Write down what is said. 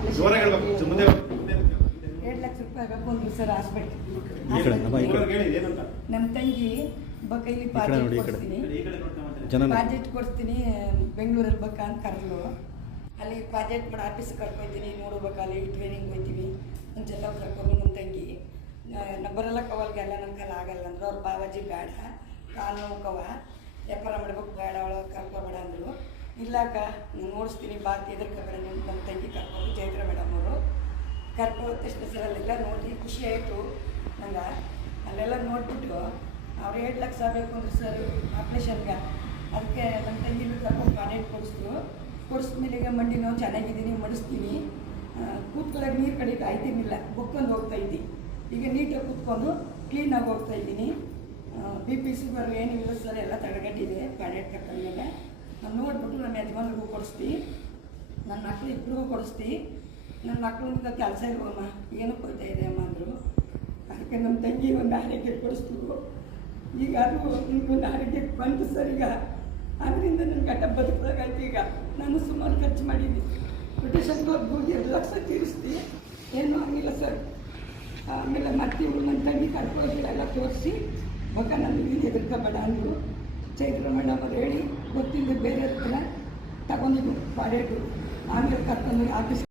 Operation ಜೋರಾಗಿ ಹೇಳ್ಬೇಕು, ಮುಂದೆ ಮುಂದೆ 2 ಲಕ್ಷ ರೂಪಾಯಿ ಬಂದ್ರು ಸರ್ ಹಾಸ್ಪಿಟ್ಲ್. ಈ ಕಡೆ ಹೇಳಿ ಏನಂತ. ನಮ್ಮ ತಂಗಿ ಕೈಲಿ ಪ್ರಾಜೆಕ್ಟ್ ಕೊಡ್ತೀನಿ, ಪ್ರಾಜೆಕ್ಟ್ ಕೊಡ್ತೀನಿ ಬೆಂಗಳೂರಲ್ಲಿ ಬೇಕಾ ಅಂತ ಕರೆದ್ರು. ಅಲ್ಲಿ ಪ್ರಾಜೆಕ್ಟ್ ಮಾಡಿ ಆಫೀಸ್ ಕರ್ಕೊಯ್ತೀನಿ, ನೋಡ್ಬೇಕು ಅಲ್ಲಿ ಟ್ರೈನಿಂಗ್ ಹೋಗ್ತೀವಿ ನನ್ನ ಜೊತೆ ಕರ್ಕೊಂಡು. ನಮ್ಮ ತಂಗಿ ಬರಲ್ಲ ಕವಲ್ಗೆಲ್ಲ ನನ್ನ ಕಾಲ ಆಗಲ್ಲ ಅಂದರು. ಅವ್ರ ಬಾವಾಜಿ ಬೇಡ, ಕಾಲು ನೋಕವ ವ್ಯಾಪಾರ ಮಾಡ್ಬೇಕು, ಬೇಡ ಅವಳು ಕರ್ಕೊಬೇಡ ಅಂದರು. ಇಲ್ಲಕ್ಕ ನಾನು ನೋಡಿಸ್ತೀನಿ ಬಾತ್ ಎದುರ್ಕೋಬೇಡ ನಮ್ಮ ತಂಗಿ ಕರ್ಕೊಂಡು. ಚೈತ್ರ ಮೇಡಮ್ ಅವರು ಕರ್ಕೊಂಡು ತಕ್ಷಣ ಸರ್ ಅಲ್ಲೆಲ್ಲ ನೋಡಿ ಖುಷಿ ಆಯಿತು ನಂಗೆ. ಅಲ್ಲೆಲ್ಲ ನೋಡಿಬಿಟ್ಟು ಅವ್ರು 2 ಲಕ್ಷ ಬೇಕು ಅಂದ್ರೆ ಸರ್ ಆಪ್ರೇಷನ್ಗೆ. ಅದಕ್ಕೆ ನಮ್ಮ ತಂಗಿನೂ ಕರ್ಕೊಂಡು ಪ್ರಾಜೆಕ್ಟ್ ಕೊಡಿಸ್ಮೇಲೆ ಈಗ ಮಂಡಿ ನೋವು ಚೆನ್ನಾಗಿದ್ದೀನಿ, ಮಡಿಸ್ತೀನಿ, ಕೂತ್ಕೊಳ್ಳೋಕೆ ನೀರು ಕಡೆಗೆ ಆಯ್ತೀನಿಲ್ಲ, ಬುಕ್ಕೊಂಡು ಹೋಗ್ತಾಯಿದ್ದೀನಿ. ಈಗ ನೀಟಾಗಿ ಕೂತ್ಕೊಂಡು ಕ್ಲೀನಾಗಿ ಹೋಗ್ತಾಯಿದ್ದೀನಿ. BP ಶುಗರ್ ಏನಿಲ್ಲ ಸರ್, ಎಲ್ಲ ತಡೆಗಟ್ಟಿದೆ ಪ್ರಾಜೆಕ್ಟ್ ಕರ್ಕೊಂಡ್ಮೇಲೆ. ನಾನು ನೋಡ್ಬಿಟ್ಟು ನಮ್ಮ ಯಜಮಾನ್ರಿಗೂ ಕೊಡಿಸ್ತೀವಿ, ನನ್ನ ಮಕ್ಳು ಇಬ್ಬರಿಗೂ ಕೊಡಿಸ್ತೀವಿ. ನನ್ನ ಮಕ್ಳಿಗೆ ಕೆಲಸ ಇರುವಮ್ಮ, ಏನು ಕೊಯ್ತಾ ಇದೆ ಅಮ್ಮ ಅಂದರು. ಅದಕ್ಕೆ ನಮ್ಮ ತಂಗಿ ಒಂದು ಆರೋಗ್ಯ ಕೊಡಿಸ್ತೀವಿ. ಈಗ ಅದು ನಿಮಗೊಂದು ಆರೋಗ್ಯ ಬಂತು ಸರ್. ಈಗ ಅದರಿಂದ ನನ್ನ ಗಂಡ ಬದುಕಲಾಗೈತಿ. ಈಗ ನಾನು ಸುಮಾರು ಖರ್ಚು ಮಾಡಿದ್ದೀನಿ, ಬ್ರಿಟಿಷನ್ಗೆ ಹೋಗಿ 2 ಲಕ್ಷ ತೀರಿಸ್ತೀನಿ, ಏನೂ ಆಗಿಲ್ಲ ಸರ್. ಆಮೇಲೆ ಮತ್ತೆ ಇವರು ನನ್ನ ತಂಗಿ ಕರ್ಕೊಳ್ಳೋದಿಲ್ಲ ತೋರಿಸಿ ಮಗ ನಮಗೆ ಎದುರ್ಕೋಬೇಡ ಅಂದರು. ಚೈತ್ರ ಮೇಡಮ್ ಅವ್ರು ಹೇಳಿ ಗೊತ್ತಿಲ್ಲ ಬೇರೆ ಹತ್ರ ತಗೊಂಡಿದ್ದು ಪಾಡೇಟು. ಆಮೇಲೆ ಕರ್ಕೊಂಡು ಆಫೀಸ್